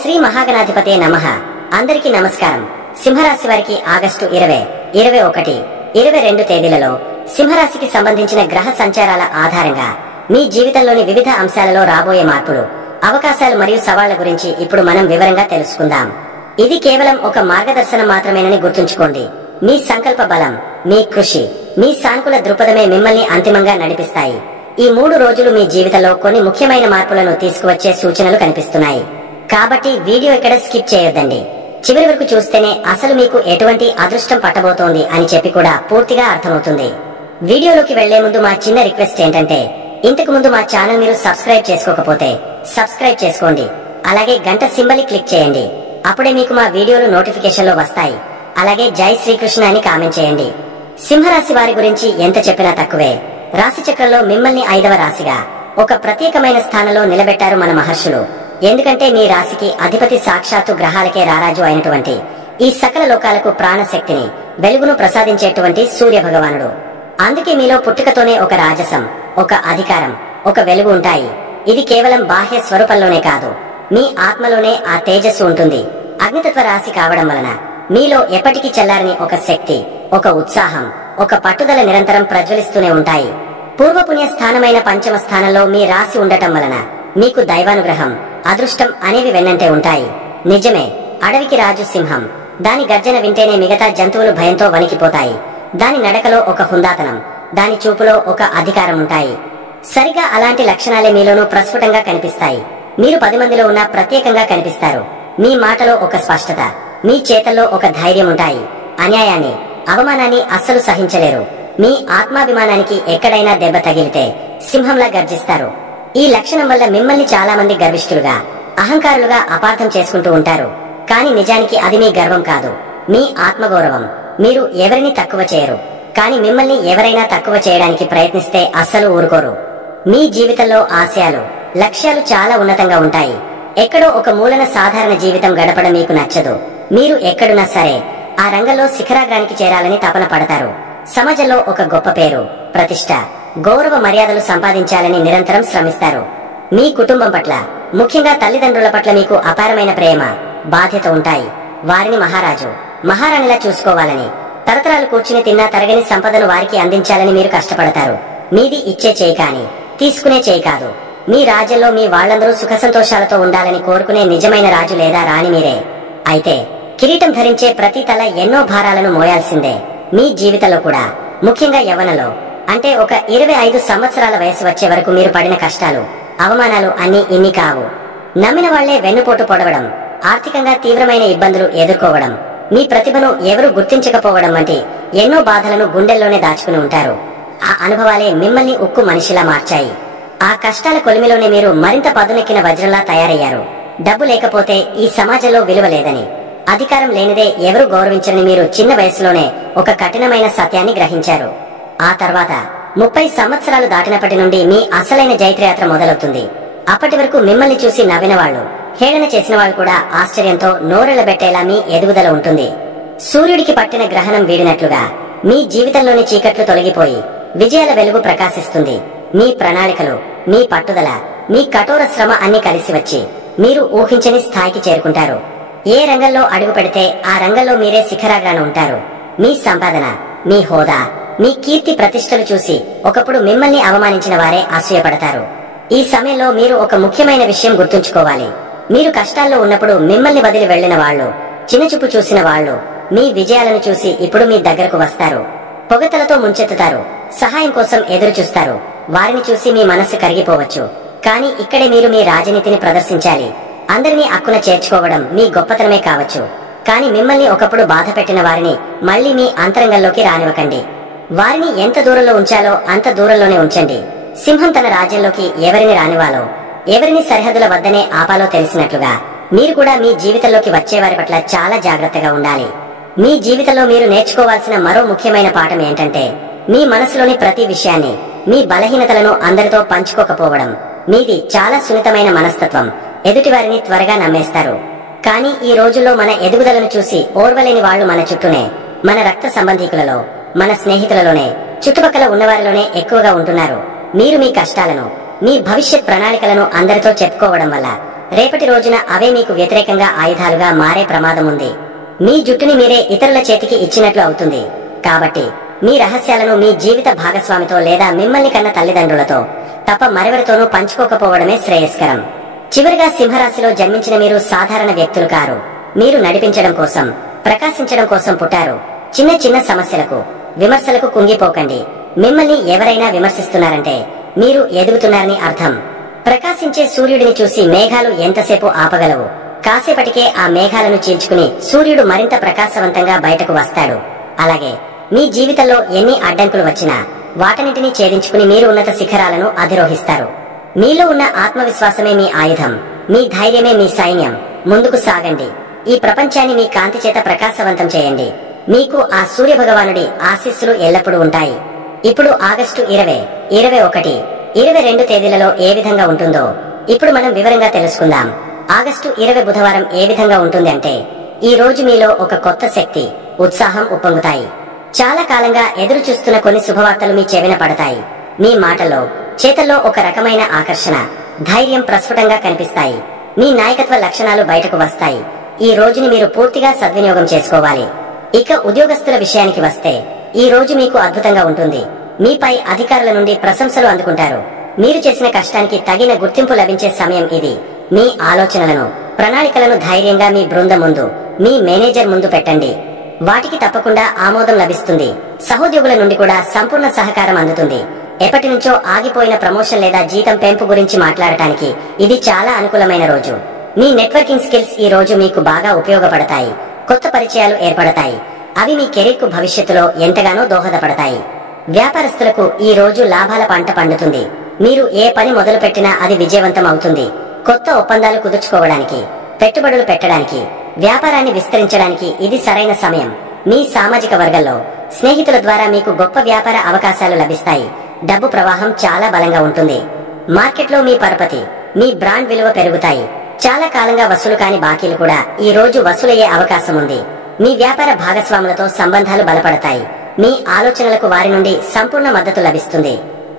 శ్రీ మహాగణాధిపతే నమః. అందరికీ నమస్కారం. సింహరాశి వారికి ఆగస్టు 20, 21, 22 తేదీలలో సింహరాశికి సంబంధించిన గ్రహ సంచారాల ఆధారంగా మీ జీవితంలోని వివిధ అంశాలలో రాబోయే మార్పులు, అవకాశాలు మరియు సవాళ్ల గురించి ఇప్పుడు మనం వివరంగా తెలుసుకుందాం. ఇది కేవలం ఒక మార్గదర్శనం మాత్రమేనని గుర్తుంచుకోండి. మీ సంకల్ప బలం, మీ కృషి, మీ సానుకూల దృక్పథమే మిమ్మల్ని అంతిమంగా నడిపిస్తాయి. ఈ 3 రోజులు మీ జీవితంలో కొన్ని ముఖ్యమైన మార్పులను తీసుకువచ్చే సూచనలు కనిపిస్తున్నాయి. కాబట్టి వీడియో ఇక్కడ స్కిప్ చేయొద్దండి. చివరి వరకు చూస్తేనే అసలు మీకు ఎటువంటి అదృష్టం పట్టబోతోంది అని చెప్పి కూడా పూర్తిగా అర్థమవుతుంది. వీడియోలోకి వెళ్లే ముందు మా చిన్న రిక్వెస్ట్ ఏంటంటే, ఇంతకు ముందు మా ఛానల్ మీరు సబ్స్క్రైబ్ చేసుకోకపోతే సబ్స్క్రైబ్ చేసుకోండి. అలాగే గంట సింబల్ క్లిక్ చేయండి. అప్పుడే మీకు మా వీడియోలు నోటిఫికేషన్లో వస్తాయి. అలాగే జై శ్రీకృష్ణ అని కామెంట్ చేయండి. సింహరాశి వారి గురించి ఎంత చెప్పినా తక్కువే. రాశి చక్రంలో మిమ్మల్ని 5వ రాశిగా ఒక ప్రత్యేకమైన స్థానంలో నిలబెట్టారు మన మహర్షులు. ఎందుకంటే మీ రాశికి అధిపతి సాక్షాత్తు గ్రహాలకే రారాజు అయినటువంటి, ఈ సకల లోకాలకు ప్రాణశక్తిని, వెలుగును ప్రసాదించేటువంటి సూర్య భగవానుడు. అందుకే మీలో పుట్టుకతోనే ఒక రాజసం, ఒక అధికారం, ఒక వెలుగు ఉంటాయి. ఇది కేవలం బాహ్య స్వరూపంలోనే కాదు, మీ ఆత్మలోనే ఆ తేజస్సు ఉంటుంది. అగ్నితత్వ రాశి కావడం వలన మీలో ఎప్పటికీ చల్లారని ఒక శక్తి, ఒక ఉత్సాహం, ఒక పట్టుదల నిరంతరం ప్రజ్వలిస్తూనే ఉంటాయి. పూర్వపుణ్య స్థానమైన పంచమ స్థానంలో మీ రాశి ఉండటం వలన మీకు దైవానుగ్రహం, అదృష్టం అనేవి వెన్నంటే ఉంటాయి. నిజమే, అడవికి రాజు సింహం. దాని గర్జన వింటేనే మిగతా జంతువులు భయంతో వణికిపోతాయి. దాని నడకలో ఒక హుందాతనం, దాని చూపులో ఒక అధికారం ఉంటాయి. సరిగా అలాంటి లక్షణాలే మీలోనూ ప్రస్ఫుటంగా కనిపిస్తాయి. మీరు 10 మందిలో ఉన్న ప్రత్యేకంగా కనిపిస్తారు. మీ మాటలో ఒక స్పష్టత, మీ చేతల్లో ఒక ధైర్యం ఉంటాయి. అన్యాయాన్ని, అవమానాన్ని అస్సలు సహించలేరు. మీ ఆత్మాభిమానానికి ఎక్కడైనా దెబ్బ తగిలితే సింహంలా గర్జిస్తారు. ఈ లక్షణం వల్ల మిమ్మల్ని చాలా మంది గర్విష్ఠులుగా, అహంకారులుగా అపార్థం చేసుకుంటూ ఉంటారు. కానీ నిజానికి అది మీ గర్వం కాదు, మీ ఆత్మగౌరవం. మీరు ఎవరిని తక్కువ చేయరు. కానీ మిమ్మల్ని ఎవరైనా తక్కువ చేయడానికి ప్రయత్నిస్తే అస్సలు ఊరుకోరు. మీ జీవితంలో ఆశయాలు, లక్ష్యాలు చాలా ఉన్నతంగా ఉంటాయి. ఎక్కడో ఒక మూలన సాధారణ జీవితం గడపడం మీకు నచ్చదు. మీరు ఎక్కడున్నా సరే ఆ రంగంలో శిఖరాగ్రానికి చేరాలని తపన పడతారు. సమాజంలో ఒక గొప్ప పేరు, ప్రతిష్ట, గౌరవ మర్యాదలు సంపాదించాలని నిరంతరం శ్రమిస్తారు. మీ కుటుంబం పట్ల, ముఖ్యంగా తల్లిదండ్రుల పట్ల మీకు అపారమైన ప్రేమ, బాధ్యత ఉంటాయి. వారిని మహారాజు, మహారాణిలా చూసుకోవాలని, తరతరాలు కూర్చుని తిన్నా తరగని సంపదను వారికి అందించాలని మీరు కష్టపడతారు. మీది ఇచ్చే చేయి కాని తీసుకునే చేయి కాదు. మీ రాజ్యంలో మీ వాళ్లందరూ సుఖ సంతోషాలతో ఉండాలని కోరుకునే నిజమైన రాజు లేదా రాణి మీరే. అయితే కిరీటం ధరించే ప్రతి తల ఎన్నో భారాలను మోయాల్సిందే. మీ జీవితంలో కూడా, ముఖ్యంగా యవ్వనలో, అంటే ఒక 25 సంవత్సరాల వయసు వచ్చే వరకు మీరు పడిన కష్టాలు, అవమానాలు అన్నీ ఇన్ని కావు. నమ్మిన వాళ్లే వెన్నుపోటు పొడవడం, ఆర్థికంగా తీవ్రమైన ఇబ్బందులు ఎదుర్కోవడం, మీ ప్రతిభను ఎవరు గుర్తించకపోవడం వంటి ఎన్నో బాధలను గుండెల్లోనే దాచుకుని ఉంటారు. ఆ అనుభవాలే మిమ్మల్ని ఉక్కు మనిషిలా మార్చాయి. ఆ కష్టాల కొలిమిలోనే మీరు మరింత పదునెక్కిన వజ్రంలా తయారయ్యారు. డబ్బు లేకపోతే ఈ సమాజంలో విలువ లేదని, అధికారం లేనిదే ఎవరు గౌరవించరని మీరు చిన్న వయసులోనే ఒక కఠినమైన సత్యాన్ని గ్రహించారు. ఆ తర్వాత 30 సంవత్సరాలు దాటినప్పటి నుండి మీ అసలైన జైత్రయాత్ర మొదలవుతుంది. అప్పటి వరకు మిమ్మల్ని చూసి నవ్విన వాళ్ళు, హేళన చేసిన వాళ్ళు కూడా ఆశ్చర్యంతో నోరెళ్లబెట్టేలా మీ ఎదుగుదల ఉంటుంది. సూర్యుడికి పట్టిన గ్రహణం వీడినట్లుగా మీ జీవితంలోని చీకట్లు తొలగిపోయి విజయాల వెలుగు ప్రకాశిస్తుంది. మీ ప్రణాళికలు, మీ పట్టుదల, మీ కఠోర శ్రమ అన్ని కలిసి వచ్చి మీరు ఊహించని స్థాయికి చేరుకుంటారు. ఏ రంగంలో అడుగు పెడితే ఆ రంగంలో మీరే శిఖరాగ్రాన ఉంటారు. మీ సంపాదన, మీ హోదా, మీ కీర్తి ప్రతిష్టలు చూసి ఒకప్పుడు మిమ్మల్ని అవమానించిన వారే అసూయపడతారు. ఈ సమయంలో మీరు ఒక ముఖ్యమైన విషయం గుర్తుంచుకోవాలి. మీరు కష్టాల్లో ఉన్నప్పుడు మిమ్మల్ని వదిలి వెళ్లిన వాళ్ళు, చిన్నచూపు చూసిన వాళ్ళు మీ విజయాలను చూసి ఇప్పుడు మీ దగ్గరకు వస్తారు. పొగతలతో ముంచెత్తుతారు. సహాయం కోసం ఎదురు చూస్తారు. వారిని చూసి మీ మనస్సు కరిగిపోవచ్చు. కానీ ఇక్కడే మీరు మీ రాజనీతిని ప్రదర్శించాలి. అందరినీ అక్కున చేర్చుకోవడం మీ గొప్పతనమే కావచ్చు. కానీ మిమ్మల్ని ఒకప్పుడు బాధ పెట్టిన వారిని మళ్లీ మీ అంతరంగంలోకి రానివ్వకండి. వారిని ఎంత దూరంలో ఉంచాలో అంత దూరంలోనే ఉంచండి. సింహం తన రాజ్యంలోకి ఎవరిని రానివాలో, ఎవరిని సరిహద్దుల వద్దనే ఆపాలో తెలిసినట్లుగా మీరు కూడా మీ జీవితంలోకి వచ్చేవారి పట్ల చాలా జాగ్రత్తగా ఉండాలి. మీ జీవితంలో మీరు నేర్చుకోవాల్సిన మరో ముఖ్యమైన పాఠం ఏంటంటే, మీ మనసులోని ప్రతి విషయాన్ని, మీ బలహీనతలను అందరితో పంచుకోకపోవడం. మీది చాలా సున్నితమైన మనస్తత్వం. ఎదుటివారిని త్వరగా నమ్మేస్తారు. కానీ ఈ రోజుల్లో మన ఎదుగుదలను చూసి ఓర్వలేని వాళ్లు మన చుట్టూనే, మన రక్త సంబంధీకులలో, మన స్నేహితులలోనే, చుట్టుపక్కల ఉన్నవారిలోనే ఎక్కువగా ఉంటున్నారు. మీరు మీ కష్టాలను, మీ భవిష్యత్ ప్రణాళికలను అందరితో చెప్పుకోవడం వల్ల రేపటి రోజున అవే మీకు వ్యతిరేకంగా ఆయుధాలుగా మారే ప్రమాదం ఉంది. మీ జుట్టుని మీరే ఇతరుల చేతికి ఇచ్చినట్లు అవుతుంది. కాబట్టి మీ రహస్యాలను మీ జీవిత భాగస్వామితో లేదా మిమ్మల్ని కన్న తల్లిదండ్రులతో తప్ప మరెవరితోనూ పంచుకోకపోవడమే శ్రేయస్కరం. చివరిగా సింహరాశిలో జన్మించిన మీరు సాధారణ వ్యక్తులు కారు. మీరు నడిపించడం కోసం, ప్రకాశించడం కోసం పుట్టారు. చిన్న చిన్న సమస్యలకు, విమర్శలకు కుంగిపోకండి. మిమ్మల్ని ఎవరైనా విమర్శిస్తున్నారంటే మీరు ఎదుగుతున్నారని అర్థం. ప్రకాశించే సూర్యుడిని చూసి మేఘాలు ఎంతసేపు ఆపగలవు? కాసేపటికే ఆ మేఘాలను చీల్చుకుని సూర్యుడు మరింత ప్రకాశవంతంగా బయటకు వస్తాడు. అలాగే మీ జీవితంలో ఎన్ని అడ్డంకులు వచ్చినా వాటన్నిటినీ ఛేదించుకుని మీరు ఉన్నత శిఖరాలను అధిరోహిస్తారు. మీలో ఉన్న ఆత్మవిశ్వాసమే మీ ఆయుధం, మీ ధైర్యమే మీ సైన్యం. ముందుకు సాగండి. ఈ ప్రపంచాన్ని మీ కాంతి చేత ప్రకాశవంతం చేయండి. మీకు ఆ సూర్య భగవానుడి ఆశీస్సులు ఎల్లప్పుడూ ఉంటాయి. ఇప్పుడు ఆగస్టు 20, 21, 22 తేదీలలో ఏ విధంగా ఉంటుందో ఇప్పుడు మనం వివరంగా తెలుసుకుందాం. ఆగస్టు 20 బుధవారం ఏ విధంగా ఉంటుంది అంటే, ఈ రోజు మీలో ఒక కొత్త శక్తి, ఉత్సాహం ఉప్పొంగుతాయి. చాలా కాలంగా ఎదురు చూస్తున్న కొన్ని శుభవార్తలు మీ చెవిన పడతాయి. మీ మాటల్లో, చేతల్లో ఒక రకమైన ఆకర్షణ, ధైర్యం ప్రస్ఫుటంగా కనిపిస్తాయి. మీ నాయకత్వ లక్షణాలు బయటకు వస్తాయి. ఈ రోజుని మీరు పూర్తిగా సద్వినియోగం చేసుకోవాలి. ఇక ఉద్యోగస్తుల విషయానికి వస్తే, ఈ రోజు మీకు అద్భుతంగా ఉంటుంది. మీపై అధికారుల నుండి ప్రశంసలు అందుకుంటారు. మీరు చేసిన కష్టానికి తగిన గుర్తింపు లభించే సమయం ఇది. మీ ఆలోచనలను, ప్రణాళికలను ధైర్యంగా మీ బృందం ముందు, మీ మేనేజర్ ముందు పెట్టండి. వాటికి తప్పకుండా ఆమోదం లభిస్తుంది. సహోద్యోగుల నుండి కూడా సంపూర్ణ సహకారం అందుతుంది. ఎప్పటి నుంచో ఆగిపోయిన ప్రమోషన్ లేదా జీతం పెంపు గురించి మాట్లాడటానికి ఇది చాలా అనుకూలమైన రోజు. మీ నెట్వర్కింగ్ స్కిల్స్ ఈ రోజు మీకు బాగా ఉపయోగపడతాయి. కొత్త పరిచయాలు ఏర్పడతాయి. అవి మీ కెరీర్ కు భవిష్యత్తులో ఎంతగానో దోహదపడతాయి. వ్యాపారస్తులకు ఈ రోజు లాభాల పంట పండుతుంది. మీరు ఏ పని మొదలు పెట్టినా అది విజయవంతం అవుతుంది. కొత్త ఒప్పందాలు కుదుర్చుకోవడానికి, పెట్టుబడులు పెట్టడానికి, వ్యాపారాన్ని విస్తరించడానికి ఇది సరైన సమయం. మీ సామాజిక వర్గంలో స్నేహితుల ద్వారా మీకు గొప్ప వ్యాపార అవకాశాలు లభిస్తాయి. డబ్బు ప్రవాహం చాలా బలంగా ఉంటుంది. మార్కెట్లో మీ పరపతి, మీ బ్రాండ్ విలువ పెరుగుతాయి. చాలా కాలంగా వసూలు కాని బాకీలు కూడా ఈ రోజు వసూలయ్యే అవకాశం ఉంది. మీ వ్యాపార భాగస్వాములతో సంబంధాలు బలపడతాయి. మీ ఆలోచనలకు వారి నుండి సంపూర్ణ మద్దతు లభిస్తుంది.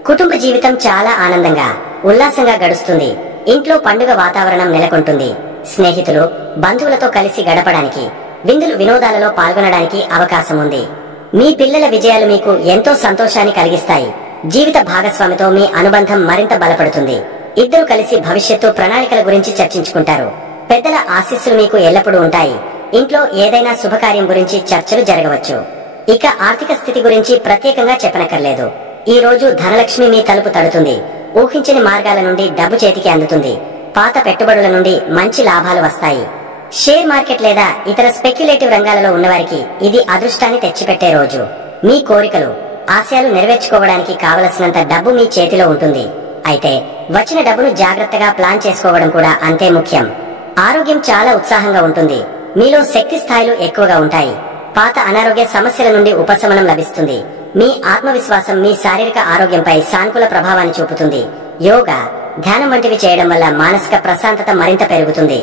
కుటుంబ జీవితం చాలా ఆనందంగా, ఉల్లాసంగా గడుస్తుంది. ఇంట్లో పండుగ వాతావరణం నెలకొంటుంది. స్నేహితులు, బంధువులతో కలిసి గడపడానికి, విందులు వినోదాలలో పాల్గొనడానికి అవకాశం ఉంది. మీ పిల్లల విజయాలు మీకు ఎంతో సంతోషాన్ని కలిగిస్తాయి. జీవిత భాగస్వామితో మీ అనుబంధం మరింత బలపడుతుంది. ఇద్దరు కలిసి భవిష్యత్తు ప్రణాళికల గురించి చర్చించుకుంటారు. పెద్దల ఆశీస్సులు మీకు ఎల్లప్పుడూ ఉంటాయి. ఇంట్లో ఏదైనా శుభకార్యం గురించి చర్చలు జరగవచ్చు. ఇక ఆర్థిక స్థితి గురించి ప్రత్యేకంగా చెప్పనక్కర్లేదు. ఈ రోజు ధనలక్ష్మి మీ తలుపు తడుతుంది. ఊహించని మార్గాల నుండి డబ్బు చేతికి అందుతుంది. పాత పెట్టుబడుల నుండి మంచి లాభాలు వస్తాయి. షేర్ మార్కెట్ లేదా ఇతర స్పెక్యులేటివ్ రంగాలలో ఉన్నవారికి ఇది అదృష్టాన్ని తెచ్చిపెట్టే రోజు. మీ కోరికలు, ఆశయాలు నెరవేర్చుకోవడానికి కావలసినంత డబ్బు మీ చేతిలో ఉంటుంది. అయితే వచ్చిన డబ్బును జాగ్రత్తగా ప్లాన్ చేసుకోవడం కూడా అంతే ముఖ్యం. ఆరోగ్యం చాలా ఉత్సాహంగా ఉంటుంది. మీలో శక్తి స్థాయిలు ఎక్కువగా ఉంటాయి. పాత అనారోగ్య సమస్యల నుండి ఉపశమనం లభిస్తుంది. మీ ఆత్మవిశ్వాసం మీ శారీరక ఆరోగ్యంపై సానుకూల ప్రభావాన్ని చూపుతుంది. యోగా, ధ్యానం వంటివి చేయడం వల్ల మానసిక ప్రశాంతత మరింత పెరుగుతుంది.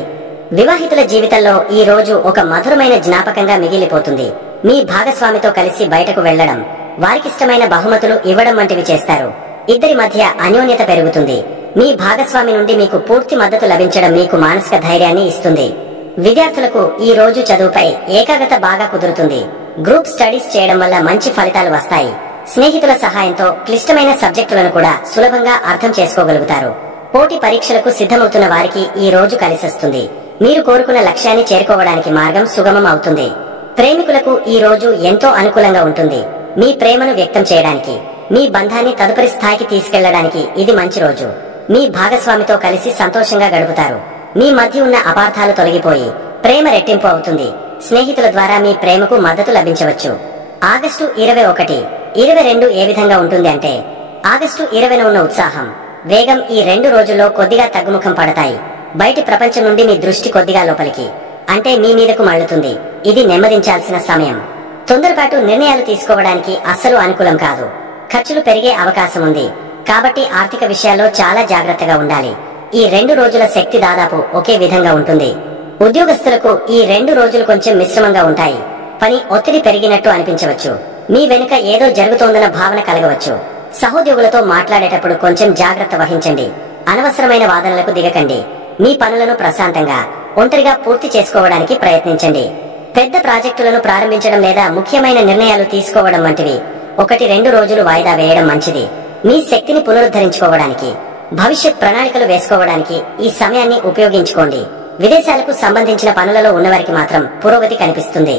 వివాహితుల జీవితంలో ఈ రోజు ఒక మధురమైన జ్ఞాపకంగా మిగిలిపోతుంది. మీ భాగస్వామితో కలిసి బయటకు వెళ్లడం, వారికిష్టమైన బహుమతులు ఇవ్వడం వంటివి చేస్తారు. ఇద్దరి మధ్య అన్యోన్యత పెరుగుతుంది. మీ భాగస్వామి నుండి మీకు పూర్తి మద్దతు లభించడం మీకు మానసిక ధైర్యాన్ని ఇస్తుంది. విద్యార్థులకు ఈ రోజు చదువుపై ఏకాగ్రత బాగా కుదురుతుంది. గ్రూప్ స్టడీస్ చేయడం వల్ల మంచి ఫలితాలు వస్తాయి. స్నేహితుల సహాయంతో క్లిష్టమైన సబ్జెక్టులను కూడా సులభంగా అర్థం చేసుకోగలుగుతారు. పోటీ పరీక్షలకు సిద్ధమవుతున్న వారికి ఈ రోజు కలిసొస్తుంది. మీరు కోరుకున్న లక్ష్యాన్ని చేరుకోవడానికి మార్గం సుగమం అవుతుంది. ప్రేమికులకు ఈ రోజు ఎంతో అనుకూలంగా ఉంటుంది. మీ ప్రేమను వ్యక్తం చేయడానికి, మీ బంధాన్ని తదుపరి స్థాయికి తీసుకెళ్లడానికి ఇది మంచి రోజు. మీ భాగస్వామితో కలిసి సంతోషంగా గడుపుతారు. మీ మధ్య ఉన్న అపార్థాలు తొలగిపోయి ప్రేమ రెట్టింపు అవుతుంది. స్నేహితుల ద్వారా మీ ప్రేమకు మద్దతు లభించవచ్చు. ఆగస్టు 21, 22 ఏ విధంగా ఉంటుంది అంటే, ఆగస్టు 20న ఉన్న ఉత్సాహం, వేగం ఈ 2 రోజుల్లో కొద్దిగా తగ్గుముఖం పడతాయి. బయటి ప్రపంచం నుండి మీ దృష్టి కొద్దిగా లోపలికి, అంటే మీ మీదకు మళ్లుతుంది. ఇది నెమ్మదించాల్సిన సమయం. తొందరపాటు నిర్ణయాలు తీసుకోవడానికి అస్సలు అనుకూలం కాదు. ఖర్చులు పెరిగే అవకాశం ఉంది. కాబట్టి ఆర్థిక విషయాల్లో చాలా జాగ్రత్తగా ఉండాలి. ఈ 2 రోజుల శక్తి దాదాపు ఒకే విధంగా ఉంటుంది. ఉద్యోగస్తులకు ఈ 2 రోజులు కొంచెం మిశ్రమంగా ఉంటాయి. పని ఒత్తిడి పెరిగినట్టు అనిపించవచ్చు. మీ వెనుక ఏదో జరుగుతోందన్న భావన కలగవచ్చు. సహోద్యోగులతో మాట్లాడేటప్పుడు కొంచెం జాగ్రత్త వహించండి. అనవసరమైన వాదనలకు దిగకండి. మీ పనులను ప్రశాంతంగా ఒంటరిగా పూర్తి చేసుకోవడానికి ప్రయత్నించండి. పెద్ద ప్రాజెక్టులను ప్రారంభించడం లేదా ముఖ్యమైన నిర్ణయాలు తీసుకోవడం వంటివి 1-2 రోజులు వాయిదా వేయడం మంచిది. మీ శక్తిని పునరుద్ధరించుకోవడానికి, భవిష్యత్ ప్రణాళికలు వేసుకోవడానికి ఈ సమయాన్ని ఉపయోగించుకోండి. విదేశాలకు సంబంధించిన పనులలో ఉన్నవారికి మాత్రం పురోగతి కనిపిస్తుంది.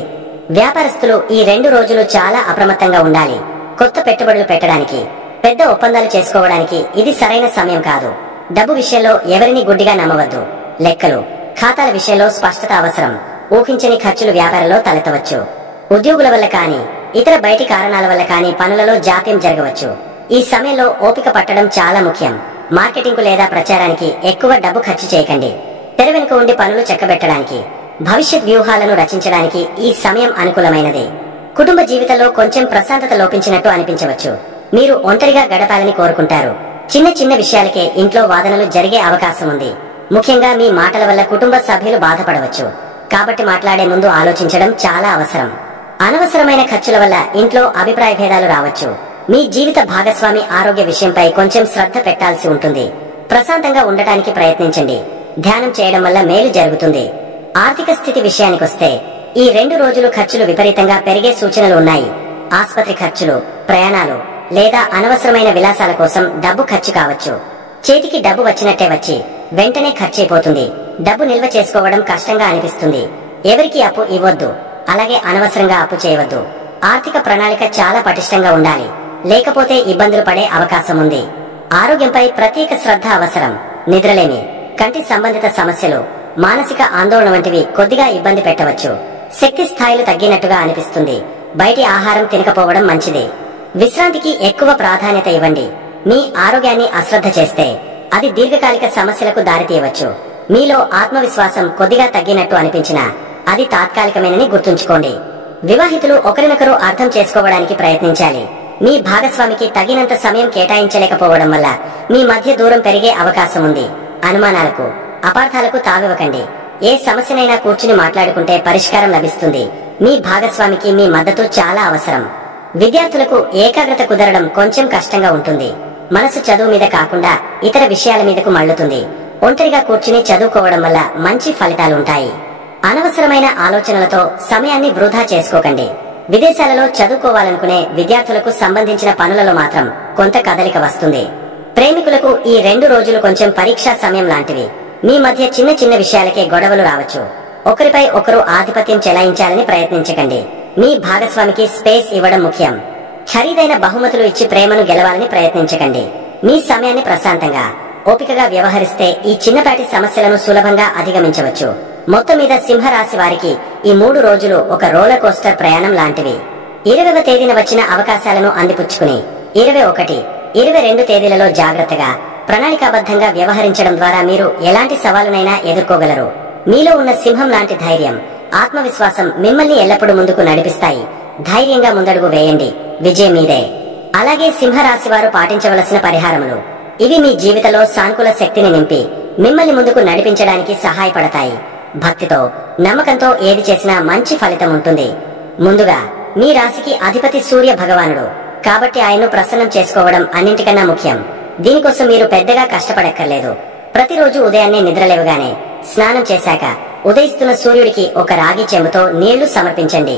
వ్యాపారస్తులు ఈ 2 రోజులు చాలా అప్రమత్తంగా ఉండాలి. కొత్త పెట్టుబడులు పెట్టడానికి, పెద్ద ఒప్పందాలు చేసుకోవడానికి ఇది సరైన సమయం కాదు. డబ్బు విషయంలో ఎవరిని గుడ్డిగా నమ్మవద్దు. లెక్కలు, ఖాతాల విషయంలో స్పష్టత అవసరం. ఊహించని ఖర్చులు వ్యాపారంలో తలెత్తవచ్చు. ఉద్యోగుల వల్ల కానీ ఇతర బయటి కారణాల వల్ల కానీ పనులలో జాప్యం జరగవచ్చు. ఈ సమయంలో ఓపిక పట్టడం చాలా ముఖ్యం. మార్కెటింగ్ లేదా ప్రచారానికి ఎక్కువ డబ్బు ఖర్చు చేయకండి. తెర వెనుక ఉండి పనులు చక్కబెట్టడానికి, భవిష్యత్ వ్యూహాలను రచించడానికి ఈ సమయం అనుకూలమైనది. కుటుంబ జీవితంలో కొంచెం ప్రశాంతత లోపించినట్టు అనిపించవచ్చు. మీరు ఒంటరిగా గడపాలని కోరుకుంటారు. చిన్న చిన్న విషయాలకే ఇంట్లో వాదనలు జరిగే అవకాశం ఉంది. ముఖ్యంగా మీ మాటల వల్ల కుటుంబ సభ్యులు బాధపడవచ్చు. కాబట్టి మాట్లాడే ముందు ఆలోచించడం చాలా అవసరం. అనవసరమైన ఖర్చుల వల్ల ఇంట్లో అభిప్రాయ భేదాలు రావచ్చు. మీ జీవిత భాగస్వామి ఆరోగ్య విషయంపై కొంచెం శ్రద్ధ పెట్టాల్సి ఉంటుంది. ప్రశాంతంగా ఉండటానికి ప్రయత్నించండి. ధ్యానం చేయడం వల్ల మేలు జరుగుతుంది. ఆర్థిక స్థితి విషయానికొస్తే ఈ 2 రోజులు ఖర్చులు విపరీతంగా పెరిగే సూచనలు ఉన్నాయి. ఆస్పత్రి ఖర్చులు, ప్రయాణాలు లేదా అనవసరమైన విలాసాల కోసం డబ్బు ఖర్చు కావచ్చు. చేతికి డబ్బు వచ్చినట్టే వచ్చి వెంటనే ఖర్చయిపోతుంది. డబ్బు నిల్వ చేసుకోవడం కష్టంగా అనిపిస్తుంది. ఎవరికి అప్పు ఇవ్వొద్దు. అలాగే అనవసరంగా అప్పు చేయవద్దు. ఆర్థిక ప్రణాళిక చాలా పటిష్టంగా ఉండాలి. లేకపోతే ఇబ్బందులు పడే అవకాశం ఉంది. ఆరోగ్యంపై ప్రత్యేక శ్రద్ధ అవసరం. నిద్రలేమి, కంటి సంబంధిత సమస్యలు, మానసిక ఆందోళన వంటివి కొద్దిగా ఇబ్బంది పెట్టవచ్చు. శక్తి స్థాయిలు తగ్గినట్టుగా అనిపిస్తుంది. బయటి ఆహారం తినకపోవడం మంచిది. విశ్రాంతికి ఎక్కువ ప్రాధాన్యత ఇవ్వండి. మీ ఆరోగ్యాన్ని అశ్రద్ధ చేస్తే అది దీర్ఘకాలిక సమస్యలకు దారితీయవచ్చు. మీలో ఆత్మవిశ్వాసం కొద్దిగా తగ్గినట్టు అనిపించినా అది తాత్కాలికమేనని గుర్తుంచుకోండి. వివాహితులు ఒకరినొకరు అర్థం చేసుకోవడానికి ప్రయత్నించాలి. మీ భాగస్వామికి తగినంత సమయం కేటాయించలేకపోవడం వల్ల మీ మధ్య దూరం పెరిగే అవకాశం ఉంది. అనుమానాలకు, అపార్థాలకు తావివ్వకండి. ఏ సమస్యనైనా కూర్చుని మాట్లాడుకుంటే పరిష్కారం లభిస్తుంది. మీ భాగస్వామికి మీ మద్దతు చాలా అవసరం. విద్యార్థులకు ఏకాగ్రత కుదరడం కొంచెం కష్టంగా ఉంటుంది. మనసు చదువు మీద కాకుండా ఇతర విషయాల మీదకు మళ్లుతుంది. ఒంటరిగా కూర్చుని చదువుకోవడం వల్ల మంచి ఫలితాలుంటాయి. అనవసరమైన ఆలోచనలతో సమయాన్ని వృధా చేసుకోకండి. విదేశాలలో చదువుకోవాలనుకునే విద్యార్థులకు సంబంధించిన పనులలో మాత్రం కొంత కదలిక వస్తుంది. ప్రేమికులకు ఈ 2 రోజులు కొంచెం పరీక్షా సమయం లాంటివి. మీ మధ్య చిన్న చిన్న విషయాలకే గొడవలు రావచ్చు. ఒకరిపై ఒకరు ఆధిపత్యం చెలాయించాలని ప్రయత్నించకండి. మీ భాగస్వామికి స్పేస్ ఇవ్వడం ముఖ్యం. ఖరీదైన బహుమతులు ఇచ్చి ప్రేమను గెలవాలని ప్రయత్నించకండి. మీ సమయాన్ని ప్రశాంతంగా, ఓపికగా వ్యవహరిస్తే ఈ చిన్నపాటి సమస్యలను సులభంగా అధిగమించవచ్చు. మొత్తం మీద సింహరాశి వారికి ఈ 3 రోజులు ఒక రోలర్ కోస్టర్ ప్రయాణం లాంటివి. 20వ తేదీన వచ్చిన అవకాశాలను అందిపుచ్చుకుని 21, 22 తేదీలలో జాగ్రత్తగా, ప్రణాళికాబద్ధంగా వ్యవహరించడం ద్వారా మీరు ఎలాంటి సవాలునైనా ఎదుర్కోగలరు. మీలో ఉన్న సింహం లాంటి ధైర్యం, ఆత్మవిశ్వాసం మిమ్మల్ని ఎల్లప్పుడూ ముందుకు నడిపిస్తాయి. ధైర్యంగా ముందడుగు వేయండి. విజయం మీదే. అలాగే సింహరాశి వారు పాటించవలసిన పరిహారములు ఇవి మీ జీవితంలో సానుకూల శక్తిని నింపి మిమ్మల్ని ముందుకు నడిపించడానికి సహాయపడతాయి. భక్తితో, నమ్మకంతో ఏది చేసినా మంచి ఫలితం ఉంటుంది. ముందుగా మీ రాశికి అధిపతి సూర్య భగవానుడు కాబట్టి ఆయన్ను ప్రసన్నం చేసుకోవడం అన్నింటికన్నా ముఖ్యం. దీనికోసం మీరు పెద్దగా కష్టపడక్కర్లేదు. ప్రతిరోజు ఉదయాన్నే నిద్రలేవగానే స్నానం చేశాక ఉదయిస్తున్న సూర్యుడికి ఒక రాగి చెంబుతో నీళ్లు సమర్పించండి.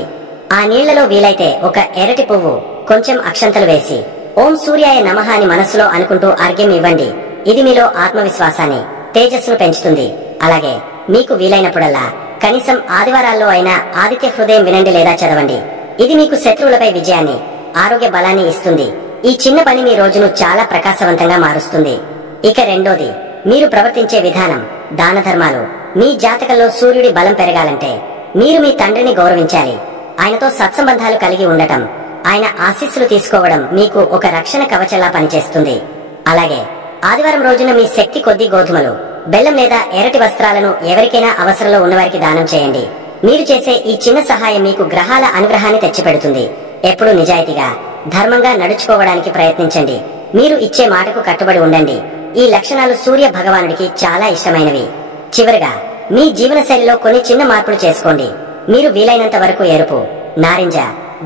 ఆ నీళ్లలో వీలైతే ఒక ఎర్రటి పువ్వు, కొంచెం అక్షంతలు వేసి ఓం సూర్యాయ నమః అని మనస్సులో అనుకుంటూ అర్ఘ్యం ఇవ్వండి. ఇది మీలో ఆత్మవిశ్వాసాన్ని, తేజస్సును పెంచుతుంది. అలాగే మీకు వీలైనప్పుడల్లా కనీసం ఆదివారాల్లో అయినా ఆదిత్య హృదయం వినండి లేదా చదవండి. ఇది మీకు శత్రువులపై విజయాన్ని, ఆరోగ్య బలాన్ని ఇస్తుంది. ఈ చిన్న పని మీ రోజును చాలా ప్రకాశవంతంగా మారుస్తుంది. ఇక రెండోది, మీరు ప్రవర్తించే విధానం, దాన ధర్మాలు. మీ జాతకంలో సూర్యుడి బలం పెరగాలంటే మీరు మీ తండ్రిని గౌరవించాలి. ఆయనతో సత్సంబంధాలు కలిగి ఉండటం, ఆయన ఆశీస్సులు తీసుకోవడం మీకు ఒక రక్షణ కవచంలా పనిచేస్తుంది. అలాగే ఆదివారం రోజున మీ శక్తి కొద్ది గోధుమలు, బెల్లం లేదా ఎర్రటి వస్త్రాలను ఎవరికైనా అవసరంలో ఉన్నవారికి దానం చేయండి. మీరు చేసే ఈ చిన్న సహాయం మీకు గ్రహాల అనుగ్రహాన్ని తెచ్చిపెడుతుంది. ఎప్పుడూ నిజాయితీగా, ధర్మంగా నడుచుకోవడానికి ప్రయత్నించండి. మీరు ఇచ్చే మాటకు కట్టుబడి ఉండండి. ఈ లక్షణాలు సూర్య భగవానుడికి చాలా ఇష్టమైనవి. చివరిగా మీ జీవనశైలిలో కొన్ని చిన్న మార్పులు చేసుకోండి. మీరు వీలైనంత వరకు ఎరుపు, నారింజ,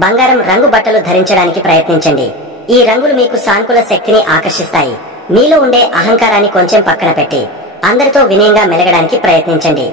బంగారం రంగు బట్టలు ధరించడానికి ప్రయత్నించండి. ఈ రంగులు మీకు సానుకూల శక్తిని ఆకర్షిస్తాయి. మీలో ఉండే అహంకారాన్ని కొంచెం పక్కన పెట్టి అందరితో వినయంగా మెలగడానికి ప్రయత్నించండి.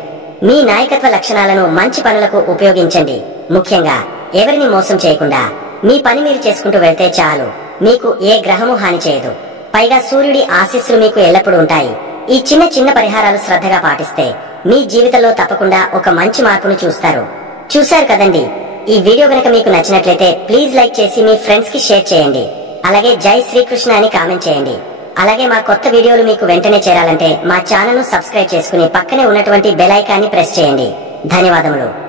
మీ నాయకత్వ లక్షణాలను మంచి పనులకు ఉపయోగించండి. ముఖ్యంగా ఎవరిని మోసం చేయకుండా మీ పని మీరు చేసుకుంటూ వెళ్తే చాలు. మీకు ఏ గ్రహము హాని చేయదు. పైగా సూర్యుడి ఆశీస్సులు మీకు ఎల్లప్పుడూ ఉంటాయి. ఈ చిన్న చిన్న పరిహారాలు శ్రద్ధగా పాటిస్తే మీ జీవితంలో తప్పకుండా ఒక మంచి మార్పును చూస్తారు కదండి. ఈ వీడియో గనక మీకు నచ్చినట్లయితే ప్లీజ్ లైక్ చేసి మీ ఫ్రెండ్స్ కి షేర్ చేయండి. అలాగే జై శ్రీకృష్ణ అని కామెంట్ చేయండి. అలాగే మా కొత్త వీడియోలు మీకు వెంటనే చేరాలంటే మా ఛానల్ ను సబ్స్క్రైబ్ చేసుకుని పక్కనే ఉన్నటువంటి బెల్ ఐకాన్ని ప్రెస్ చేయండి. ధన్యవాదములు.